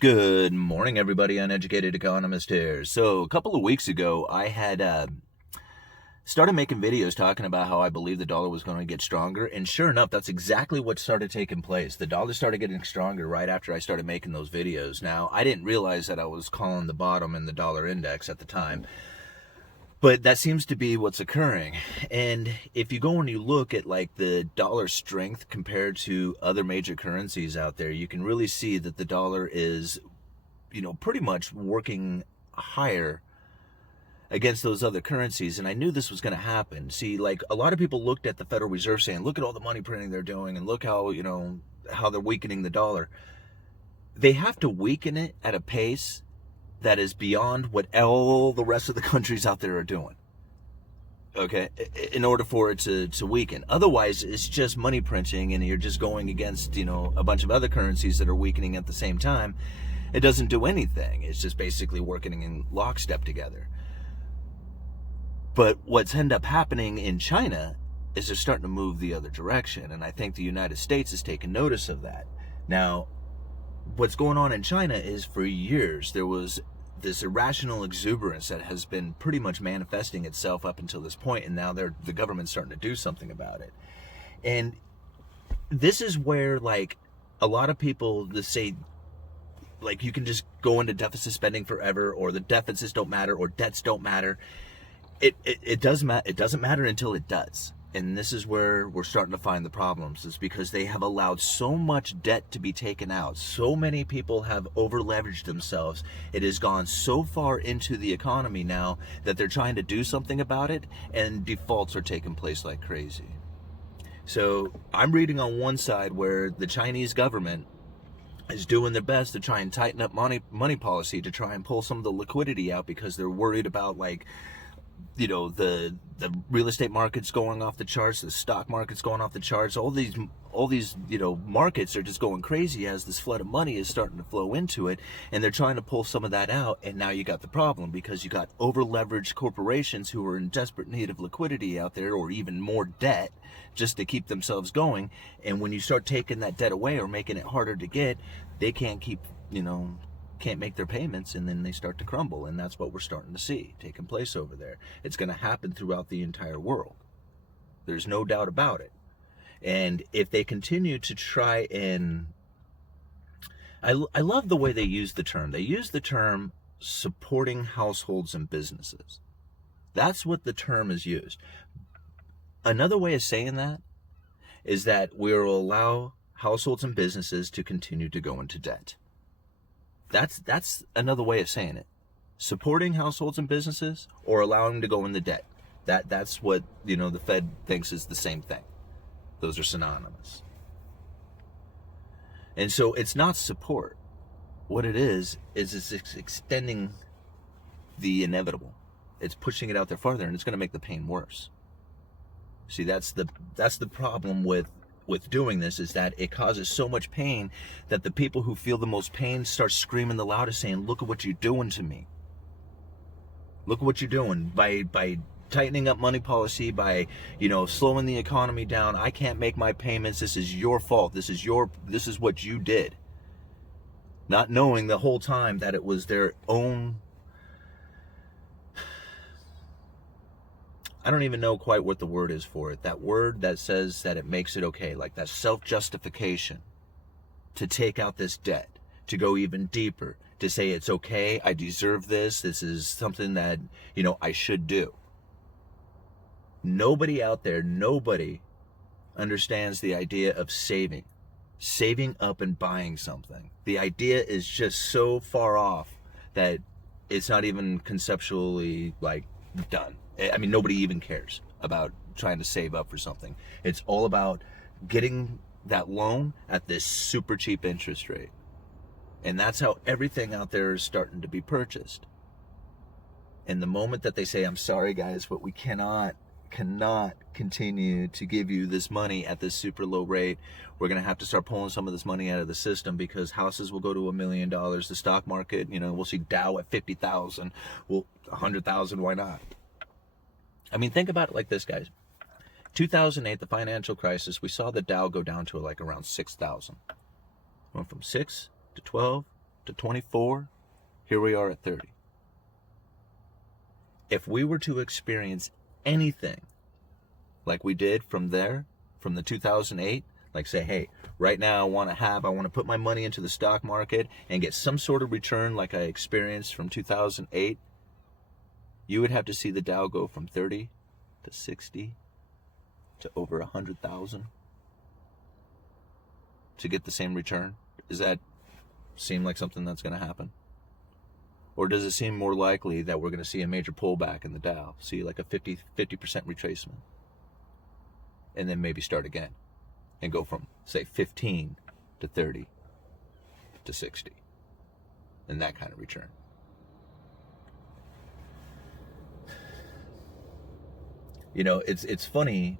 Good morning, everybody. Uneducated Economist here. So, a couple of weeks ago, I had started making videos talking about how I believe the dollar was going to get stronger. And sure enough, that's exactly what started taking place. The dollar started getting stronger right after I started making those videos. Now, I didn't realize that I was calling the bottom in the dollar index at the time, but that seems to be what's occurring. And if you go and you look at like the dollar strength compared to other major currencies out there, you can really see that the dollar is, pretty much working higher against those other currencies. And I knew this was going to happen. See, like a lot of people looked at the Federal Reserve saying, look at all the money printing they're doing and look how, how they're weakening the dollar. They have to weaken it at a pace that is beyond what all the rest of the countries out there are doing. Okay, in order for it to weaken. Otherwise, it's just money printing and you're just going against, a bunch of other currencies that are weakening at the same time. It doesn't do anything. It's just basically working in lockstep together. But what's ended up happening in China is they're starting to move the other direction. And I think the United States has taken notice of that. Now, what's going on in China is for years there was this irrational exuberance that has been pretty much manifesting itself up until this point, and now the government's starting to do something about it. And this is where, like, a lot of people just say, like, you can just go into deficit spending forever, or the deficits don't matter, or debts don't matter. It does matter. It doesn't matter until it does. And this is where we're starting to find the problems, is because they have allowed so much debt to be taken out. So many people have over leveraged themselves. It has gone so far into the economy now that they're trying to do something about it, and defaults are taking place like crazy. So I'm reading on one side where the Chinese government is doing their best to try and tighten up money policy to try and pull some of the liquidity out, because they're worried about, like, the real estate market's going off the charts, the stock market's going off the charts. All these markets are just going crazy as this flood of money is starting to flow into it, and they're trying to pull some of that out. And now you got the problem, because you got over leveraged corporations who are in desperate need of liquidity out there, or even more debt, just to keep themselves going. And when you start taking that debt away or making it harder to get, they can't make their payments, and then they start to crumble. And that's what we're starting to see taking place over there. It's going to happen throughout the entire world. There's no doubt about it. And if they continue to try and I love the way they use the term. They use the term supporting households and businesses. That's what the term is used. Another way of saying that is that we will allow households and businesses to continue to go into debt. That's another way of saying it. Supporting households and businesses, or allowing them to go into debt. That's what, the Fed thinks is the same thing. Those are synonymous. And so it's not support. What it is it's extending the inevitable. It's pushing it out there farther, and it's going to make the pain worse. See, that's the problem with doing this, is that it causes so much pain that the people who feel the most pain start screaming the loudest, saying, look at what you're doing to me. Look at what you're doing by tightening up money policy, by, slowing the economy down. I can't make my payments. This is your fault. This is what you did. Not knowing the whole time that it was their own, I don't even know quite what the word is for it. That word that says that it makes it okay, like that self-justification to take out this debt, to go even deeper, to say it's okay, I deserve this, this is something that, I should do. Nobody out there, nobody understands the idea of saving up and buying something. The idea is just so far off that it's not even conceptually, like, done. I mean, nobody even cares about trying to save up for something. It's all about getting that loan at this super cheap interest rate. And that's how everything out there is starting to be purchased. And the moment that they say, I'm sorry guys, but we cannot continue to give you this money at this super low rate. We're going to have to start pulling some of this money out of the system, because houses will go to $1 million. The stock market, we'll see Dow at 50,000. Well, 100,000, why not? I mean, think about it like this, guys. 2008, the financial crisis, we saw the Dow go down to like around 6,000. Went from 6 to 12 to 24. Here we are at 30. If we were to experience anything like we did from there, from the 2008, like say, hey, right now I want to put my money into the stock market and get some sort of return like I experienced from 2008, you would have to see the Dow go from 30 to 60 to over 100,000 to get the same return. Does that seem like something that's going to happen? Or does it seem more likely that we're going to see a major pullback in the Dow, see like a 50% retracement, and then maybe start again and go from, say, 15 to 30 to 60, and that kind of return? You know, it's funny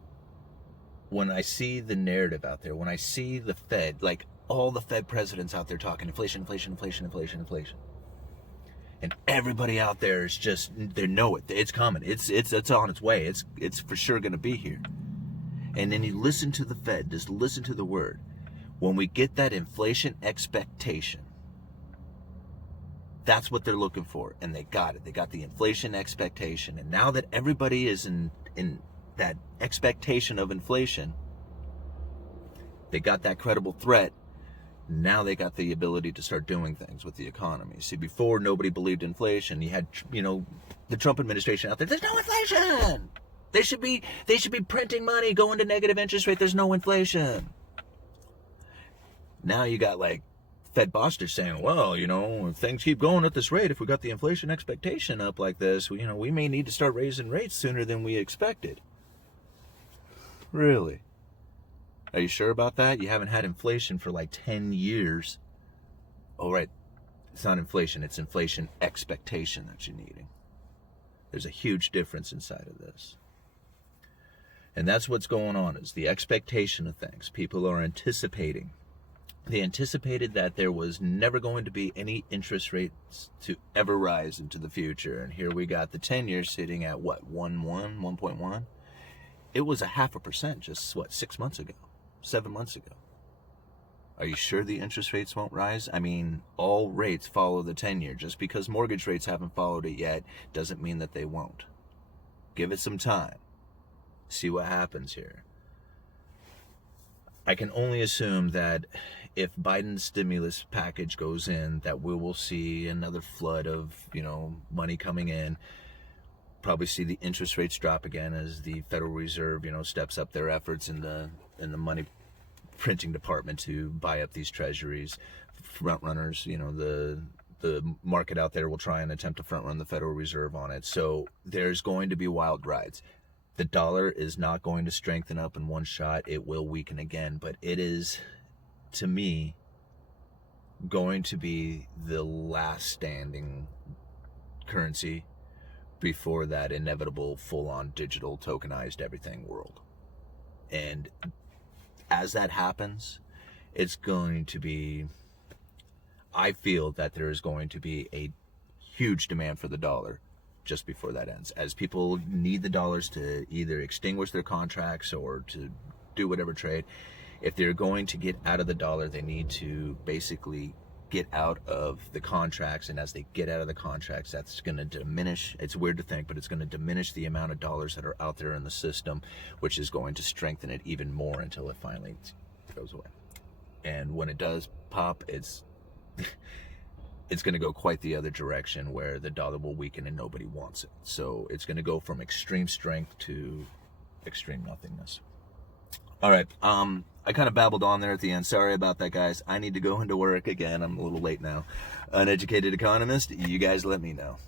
when I see the narrative out there, when I see the Fed, like all the Fed presidents out there talking inflation, inflation, inflation, inflation, inflation. And everybody out there is just, they know it. It's coming. It's on its way. It's for sure going to be here. And then you listen to the Fed, just listen to the word. When we get that inflation expectation, that's what they're looking for. And they got it. They got the inflation expectation. And now that everybody is in that expectation of inflation, they got that credible threat. Now they got the ability to start doing things with the economy. See, before nobody believed inflation. You had, the Trump administration out there. There's no inflation. They should be printing money, going to negative interest rate. There's no inflation. Now you got like Fed bosses saying, well, if things keep going at this rate, if we got the inflation expectation up like this, we may need to start raising rates sooner than we expected. Really? Are you sure about that? You haven't had inflation for like 10 years. Oh, right. It's not inflation. It's inflation expectation that you're needing. There's a huge difference inside of this. And that's what's going on, is the expectation of things. People are anticipating. They anticipated that there was never going to be any interest rates to ever rise into the future. And here we got the 10-year sitting at what, 1.1? It was 0.5% just, 6 months ago? 7 months ago. Are you sure the interest rates won't rise? I mean, all rates follow the 10-year. Just because mortgage rates haven't followed it yet doesn't mean that they won't. Give it some time. See what happens here. I can only assume that if Biden's stimulus package goes in, that we will see another flood of, money coming in. Probably see the interest rates drop again as the Federal Reserve, steps up their efforts in the money printing department to buy up these treasuries. Front runners, the market out there will try and attempt to front run the Federal Reserve on it. So there's going to be wild rides. The dollar is not going to strengthen up in one shot. It will weaken again, but it is, to me, going to be the last standing currency before that inevitable full-on digital tokenized everything world. And as that happens, it's going to be, I feel that there is going to be a huge demand for the dollar just before that ends, as people need the dollars to either extinguish their contracts or to do whatever trade. If they're going to get out of the dollar, they need to basically get out of the contracts, and as they get out of the contracts, that's going to diminish, it's weird to think, but it's going to diminish the amount of dollars that are out there in the system, which is going to strengthen it even more until it finally goes away. And when it does pop, it's going to go quite the other direction, where the dollar will weaken and nobody wants it. So it's going to go from extreme strength to extreme nothingness. All right, I kind of babbled on there at the end. Sorry about that, guys. I need to go into work again. I'm a little late now. Uneducated Economist, you guys let me know.